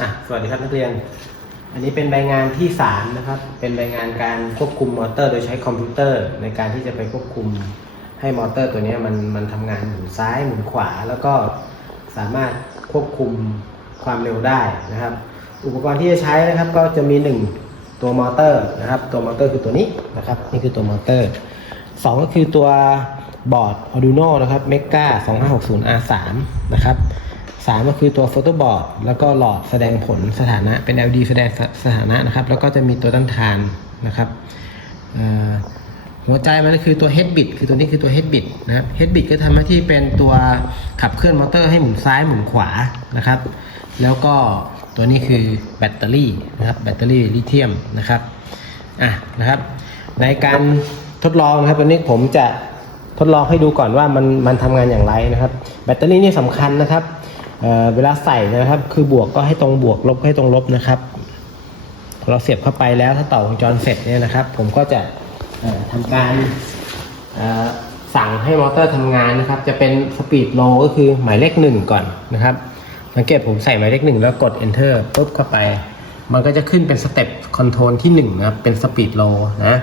อะสวัสดีครับนักเรียน อันนี้เป็นใบงานที่ 3 นะครับ เป็นใบงานการควบคุมมอเตอร์ โดยใช้คอมพิวเตอร์ ในการที่จะไปควบคุมให้มอเตอร์ตัวนี้มันมันทำงานหมุนซ้ายหมุนขวา แล้วก็สามารถควบคุมความเร็วได้นะครับ อุปกรณ์ที่จะใช้นะครับก็จะมี 1 ตัวมอเตอร์นะครับ ตัวมอเตอร์คือตัวนี้นะครับ นี่คือตัวมอเตอร์สองก็คือตัวบอร์ด Arduino นะครับ Mega 2560 R3 นะครับ สามก็คือตัวโฟโต้บอร์ดแล้วก็หลอดแสดงผลสถานะเป็น LED แสดงสสถานะนะครับ แล้วก็จะมีตัวต้านทานนะครับหัวใจมันก็คือตัว head bit คือตัวนี้คือตัว head bit นะครับ head bit ก็ทำหน้าที่เป็นตัวขับเคลื่อนมอเตอร์ให้หมุนซ้ายหมุนขวานะครับ แล้วก็ตัวนี้คือแบตเตอรี่นะครับแบตเตอรี่ลิเธียมนะครับอะนะครับ ในการทดลองนะครับวันนี้ผมจะทดลองให้ดูก่อนว่ามันมันทำงานอย่างไรนะครับ แบตเตอรี่นี่สำคัญนะครับ เวลาใส่นะครับ คือบวกก็ให้ตรงบวกลบให้ตรงลบนะครับ เราเสียบเข้าไปแล้วถ้าต่อวงจรเสร็จเนี่ยนะครับ ผมก็จะเอ่อทำการสั่งให้มอเตอร์ทำงานนะครับ จะเป็นสปีดโลก็คือหมายเลขหนึ่งก่อนนะครับสังเกตผมใส่หมายเลขหนึ่งแล้วกด enter ปุ๊บเข้าไป มันก็จะขึ้นเป็นสเต็ปคอนโทรลที่1นะครับเป็นสปีดโลนะ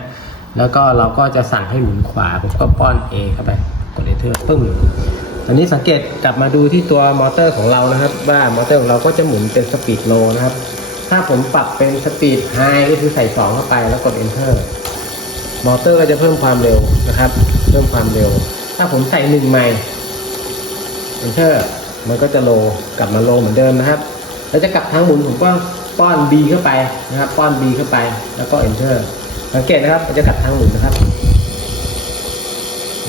แล้วก็เราก็จะสั่งให้หมุนขวาผมก็ป้อน A เข้าไปกด enter ปึ้ง อนนี้สังเกตกลับมาดูที่ตัวมอเตอร์ของเรานะครับ ว่ามอเตอร์ของเราก็จะหมุนเป็นสปีดโลนะครับ ถ้าผมปรับเป็นสปีดไฮก็คือใส่2เข้าไปแล้วกด enter มอเตอร์ก็จะเพิ่มความเร็วนะครับ เพิ่มความเร็ว ถ้าผมใส่หนึ่งใหม่ enter มันก็จะโลกลับมาโลเหมือนเดิมนะครับ แล้วจะกลับทางหมุนผมก็ป้อน B เข้าไปนะครับ ป้อน B เข้าไป แล้วก็ enter สังเกตนะครับ มันจะกลับทางหมุนนะครับ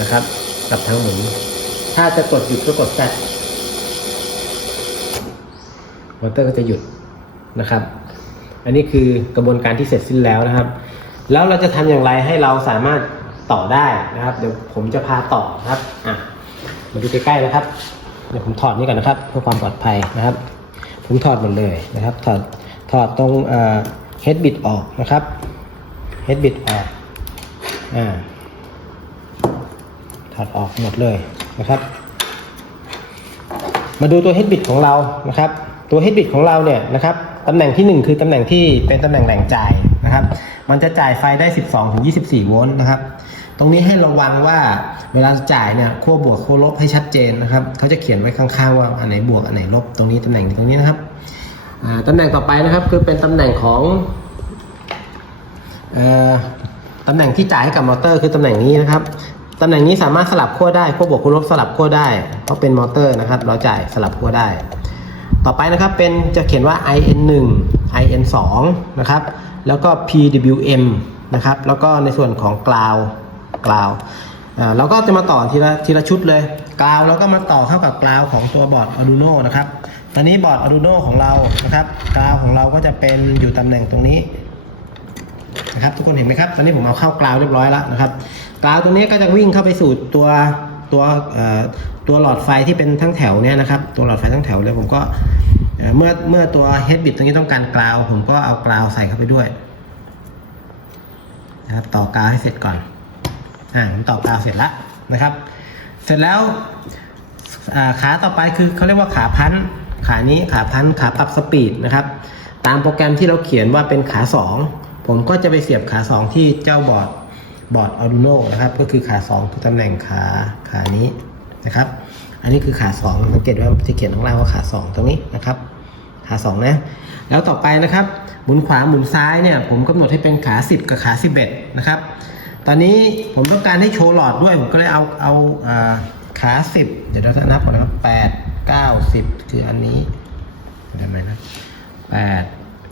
นะครับ กลับทางหมุน ถ้าจะกดหยุดก็กด Z มอเตอร์ก็จะหยุดนะครับ อันนี้คือกระบวนการที่เสร็จสิ้นแล้วนะครับ แล้วเราจะทำอย่างไรให้เราสามารถต่อได้นะครับ เดี๋ยวผมจะพาต่อครับอะมาดูใกล้ๆนะครับเดี๋ยวผมถอดนี่ก่อนนะครับ เพื่อความปลอดภัยนะครับ ผมถอดหมดเลยนะครับ ถอดถอดตรงเอ่อ head bit ออกนะครับ head bit ออกอ่าถอดออกหมดเลย นะครับ มาดูตัว head bit ของเรานะครับ ตัว head bit ของเราเนี่ยนะครับตำแหน่งที่ 1 คือตำแหน่งที่เป็นตำแหน่งแหล่งจ่ายนะครับ มันจะจ่ายไฟได้ 12ถึง24 โวลต์นะครับ ตรงนี้ให้ระวังว่าเวลาจ่ายเนี่ยขั้วบวกขั้วลบให้ชัดเจนนะครับเขาจะเขียนไว้ข้างๆว่าอันไหนบวกอันไหนลบตรงนี้ตำแหน่งตรงนี้นะครับตำแหน่งต่อไปนะครับคือเป็นตำแหน่งของออตำแหน่งที่จ่ายให้กับมอเตอร์คือตำแหน่งนี้นะครับ ตำแหน่งนี้สามารถสลับขั้วได้ขั้วบวกขั้วลบสลับขั้วได้เพราะเป็นมอเตอร์นะครับ เราจ่ายสลับขั้วได้ ต่อไปนะครับเป็นจะเขียนว่า in 1 in 2 นะครับ แล้วก็ pwm นะครับ แล้วก็ในส่วนของกราวกราวเราก็จะมาต่อทีละทีละชุดเลยกราวเราก็มาต่อเข้ากับกราวของตัวบอร์ด Arduino นะครับ ตอนนี้บอร์ด Arduino ของเรานะครับกราวของเราก็จะเป็นอยู่ตำแหน่งตรงนี้นะครับ ทุกคนเห็นไหมครับ ตอนนี้ผมเอาเข้ากราวเรียบร้อยแล้วนะครับ กราวตรงนี้ก็จะวิ่งเข้าไปสู่ตัวตัวตัวหลอดไฟที่เป็นทั้งแถวเนี่ยนะครับ ตัวหลอดไฟทั้งแถวเลยผมก็เมื่อเมื่อตัวเฮดบิตตรงนี้ต้องการกราว ผมก็เอากราวใส่เข้าไปด้วยนะครับต่อกราวให้เสร็จก่อนอ่าผมต่อกราวเสร็จแล้วนะครับ เสร็จแล้วขาต่อไปคือเขาเรียกว่าขาพันขานี้ขาพันขาปรับสปีดนะครับ ตามโปรแกรมที่เราเขียนว่าเป็นขา 2 ผมก็จะไปเสียบขา 2 ที่เจ้าบอร์ด บอร์ด Arduino นะครับ ก็คือขา 2 คือตำแหน่งขาขานี้นะครับ อันนี้คือขา 2 สังเกตว่าจะเขียนข้างล่างว่าขา 2 ตรงนี้นะครับ ขา 2 นะ แล้วต่อไปนะครับหมุนขวาหมุนซ้ายเนี่ยผมกำหนดให้เป็นขา 10 กับขา 11 นะครับ ตอนนี้ผมต้องการให้โชว์หลอดด้วย ผมก็เลยเอาเอาอ่าขา 10 เดี๋ยวเราจะนับก่อนนะครับ 8 9 10 คืออันนี้ได้ไหมนะ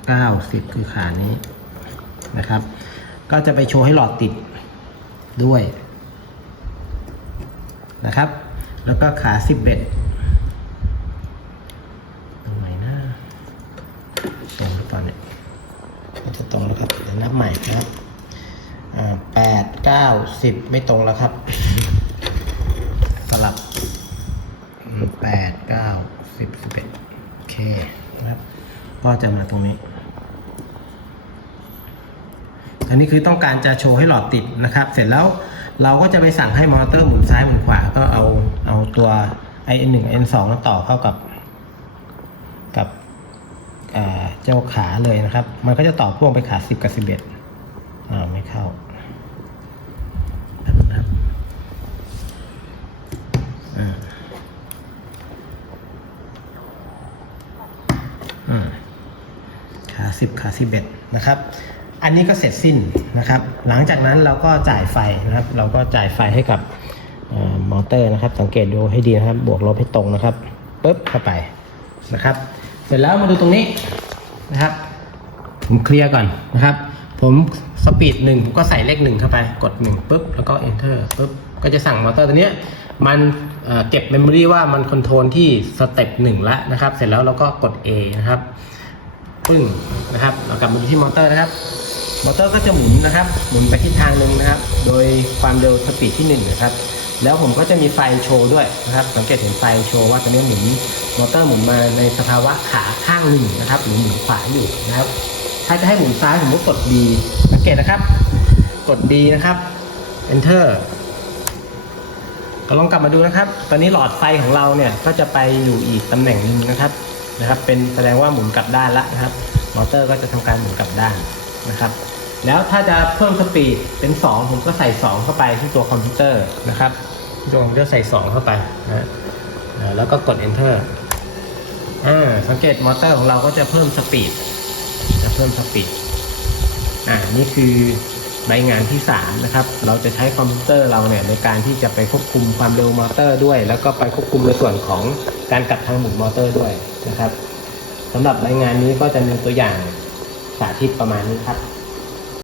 8 9 10 คือขานี้นะครับ ก็จะไปโชว์ให้หลอดติด ด้วยนะครับ แล้วก็ขา11ตรงไหนนะตรงหรือเปล่าเนี่ยก็จะตรงแล้วครับเดี๋ยวนับใหม่นะครับอ่าแปดเก้าสิบไม่ตรงแล้วครับสลับแปดเก้าสิบสิบเอ็ดโอเคนะครับ ก็จะมาตรงนี้ อันนี้คือต้องการจะโชว์ให้หลอดติดนะครับ เสร็จแล้วเราก็จะไปสั่งให้มอเตอร์หมุนซ้ายหมุนขวา ก็เอาเอาตัว i n 1 i n 2 ต่อเข้ากับ กับเจ้าขาเลยนะครับ มันก็จะต่อพ่วงไปขาสิบกับสิบเอ็ดอ่าไม่เข้านะครับอ่าอ่าขาสิบขาสิบเอ็ดนะครับ อันนี้ก็เสร็จสิ้นนะครับ หลังจากนั้นเราก็จ่ายไฟนะครับ เราก็จ่ายไฟให้กับอมอเตอร์นะครับ สังเกตดูให้ดีนะครับ บวกลบให้ตรงนะครับปุ๊บเข้าไปนะครับ เสร็จแล้วมาดูตรงนี้นะครับ ผมเคลียร์ก่อนนะครับ ผมสปีดหนึ่งผมก็ใส่เลขหนึ่งเข้าไปกดหนึ่งปุ๊บแล้วก็ enter ปุ๊บก็จะสั่งมอเตอร์ตัวเนี้ยมันเอ่อเก็บเมมโมรีว่ามันคอนโทรลที่สเต็ปหนึ่งละนะครับ เสร็จแล้วเราก็กด A นะครับ ปึ้งนะครับเรากลับมาดูที่มอเตอร์นะครับ มอเตอร์ก็จะหมุนนะครับ หมุนไปทิศทางหนึ่งนะครับ โดยความเร็วสปีดที่1นะครับ แล้วผมก็จะมีไฟโชว์ด้วยนะครับ สังเกตเห็นไฟโชว์ว่าตอนนี้หมุนมอเตอร์หมุนมาในสภาวะขาข้างหนึ่งนะครับหรือหมุนขวาอยู่นะครับ ถ้าจะให้หมุนซ้ายผมก็กด D สังเกตนะครับ กด D นะครับ Enter ก็ลองกลับมาดูนะครับ ตอนนี้หลอดไฟของเราเนี่ยก็จะไปอยู่อีกตำแหน่งหนึ่งนะครับ นะครับ เป็นแสดงว่าหมุนกลับด้านละนะครับ มอเตอร์ก็จะทำการหมุนกลับด้านนะครับ แล้วถ้าจะเพิ่มสปีดเป็น 2 ผมก็ใส่ 2 เข้าไปที่ตัวคอมพิวเตอร์นะครับตัวคอมพิวเตอร์ใส่ 2 เข้าไปนะอ่าแล้วก็กด enter อ่าสังเกตมอเตอร์ของเราก็จะเพิ่มสปีดจะเพิ่มสปีดอ่านี่คือ ใบงานที่3นะครับเราจะใช้คอมพิวเตอร์เราเนี่ยในการที่จะไปควบคุมความเร็วมอเตอร์ด้วย แล้วก็ไปควบคุมในส่วนของการกลับทางหมุนมอเตอร์ด้วยนะครับสำหรับในงานนี้ก็จะมีตัวอย่างสาธิตประมาณนี้ครับ